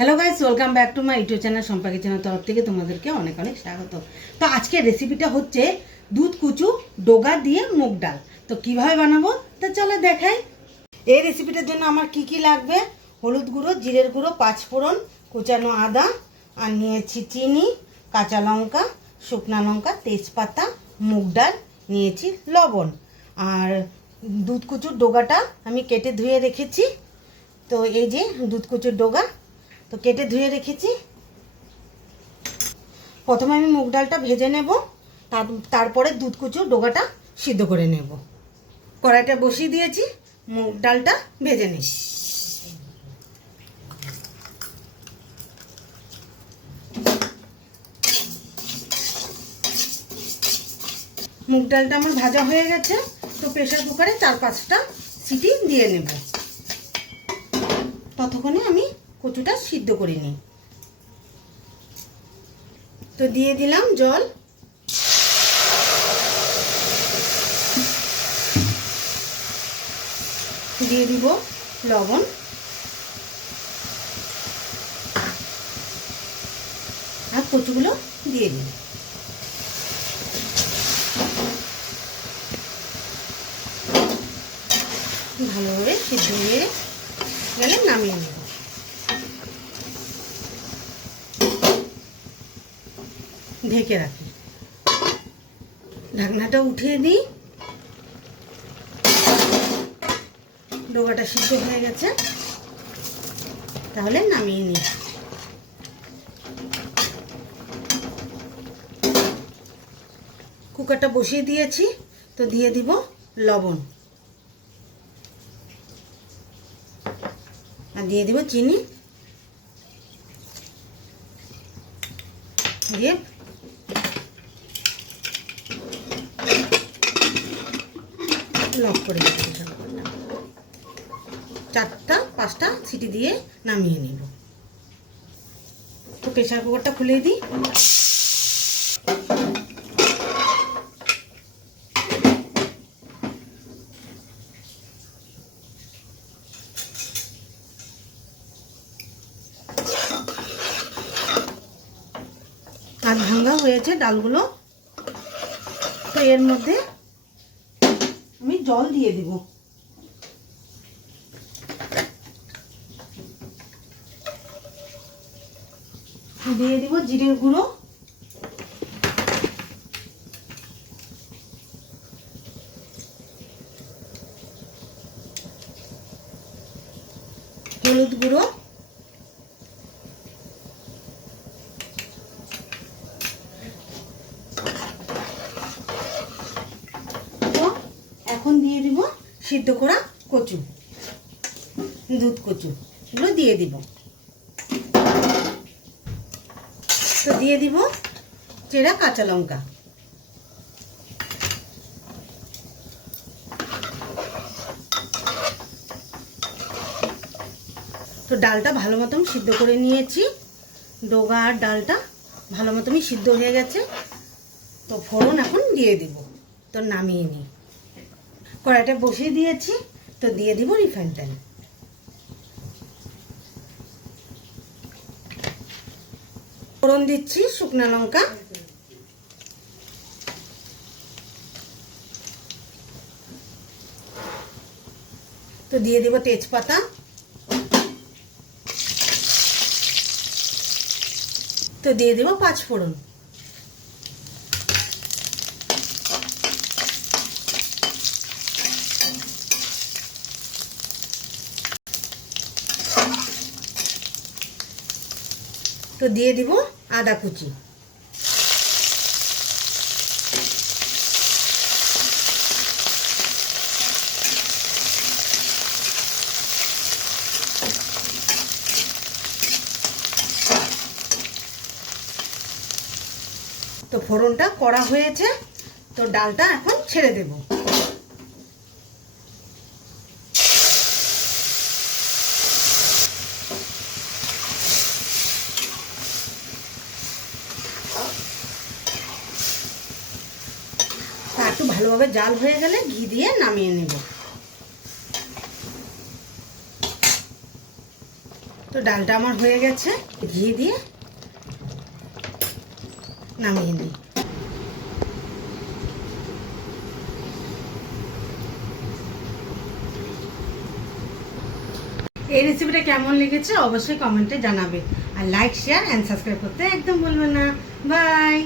Hello guys, welcome back to my YouTube channel সম্পাকি channel তরফ থেকে তোমাদেরকে অনেক অনেক স্বাগত। তো আজকের রেসিপিটা হচ্ছে দুধ কুচু ডোগা দিয়ে মুগ ডাল। তো কিভাবে বানাবো তা চলো দেখাই। এই রেসিপিটার জন্য আমার কি কি লাগবে: হলুদ গুঁড়ো, জিরের গুঁড়ো, পাঁচফোড়ন, কুচানো আদা, আর নিয়েছি চিনি, কাঁচা লঙ্কা, শুকনা লঙ্কা, তেজপাতা, মুগ ডাল, নিয়েছি লবণ, আর দুধ কুচুর ডোগাটা আমি কেটে ধুয়ে রেখেছি। তো এই যে দুধ কুচুর ডোগা তো কেটে ধুয়ে রেখেছি। প্রথমে আমি মুগ ডালটা ভেজে নেব, তারপরে দুধ কুচুর ডোগাটা সিদ্ধ করে নেব। কড়াইটা বসিয়ে দিয়েছি, মুগ ডালটা ভেজে নিই। মুগ ডালটা আমার ভাজা হয়ে গেছে। তো প্রেসার কুকারে 4-5টা সিটি দিয়ে নেব। ততক্ষণে আমি কচুটা সিদ্ধ করে নিই। তো দিয়ে দিলাম জল, দিয়ে দিব লবণ, আর কচুগুলো দিয়ে দিব। ভালোভাবে সিদ্ধ হয়ে গেলে নামিয়ে নেব। ঢেকে রাখি, ঢাকনাটা উঠিয়ে দিই। ডোগাটা সিদ্ধ হয়ে গেছে, তাহলে নামিয়ে নিই। কুকারটা বসিয়ে দিয়েছি, তো দিয়ে দিব লবণ, আর দিয়ে দিব চিনি, দিয়ে লক করে দিতে 4-5টা সিটি দিয়ে নামিয়ে নিব। তো প্রেসার কুকারটা খুলে দিই। আর ভাঙা হয়েছে ডালগুলো। তো এর মধ্যে আমি জল দিয়ে দিব। দিয়ে দিব জিরের গুঁড়ো, হলুদ গুঁড়ো, তো এখন দিয়ে দিব সিদ্ধ করা কচু, দুধ কচু এগুলো দিয়ে দিব। তো দিয়ে দিব চেরা কাঁচা লঙ্কা। তো ডালটা ভালো মতন সিদ্ধ করে নিয়েছি। ডোগা আর ডালটা ভালো মতনই সিদ্ধ হয়ে গেছে। তো ফোড়ন এখন দিয়ে দিব। তো নামিয়ে নিই। কড়াইটা বসিয়ে দিয়েছি, তো দিয়ে দিব রিফাইন্ড তেল। ফোড়ন দিচ্ছি শুকনা লঙ্কা, তো দিয়ে দিব তেজপাতা, তো দিয়ে দিব পাঁচফোড়ন, তো দিয়ে দিব আদা কুচি, তো ফোড়নটা করা হয়েছে। তো ডালটা এখন ছেড়ে দেব। একটু ভালোভাবে জাল হয়ে গেলে ঘি দিয়ে নামিয়ে নেব। তো তো ডালটা আমার হয়ে গেছে, ঘি দিয়ে নামিয়ে নিই। এই রেসিপিটা কেমন লেগেছে অবশ্যই কমেন্টে জানাবে, আর লাইক শেয়ার অ্যান্ড সাবস্ক্রাইব করতে একদম ভুলবেন না। বাই।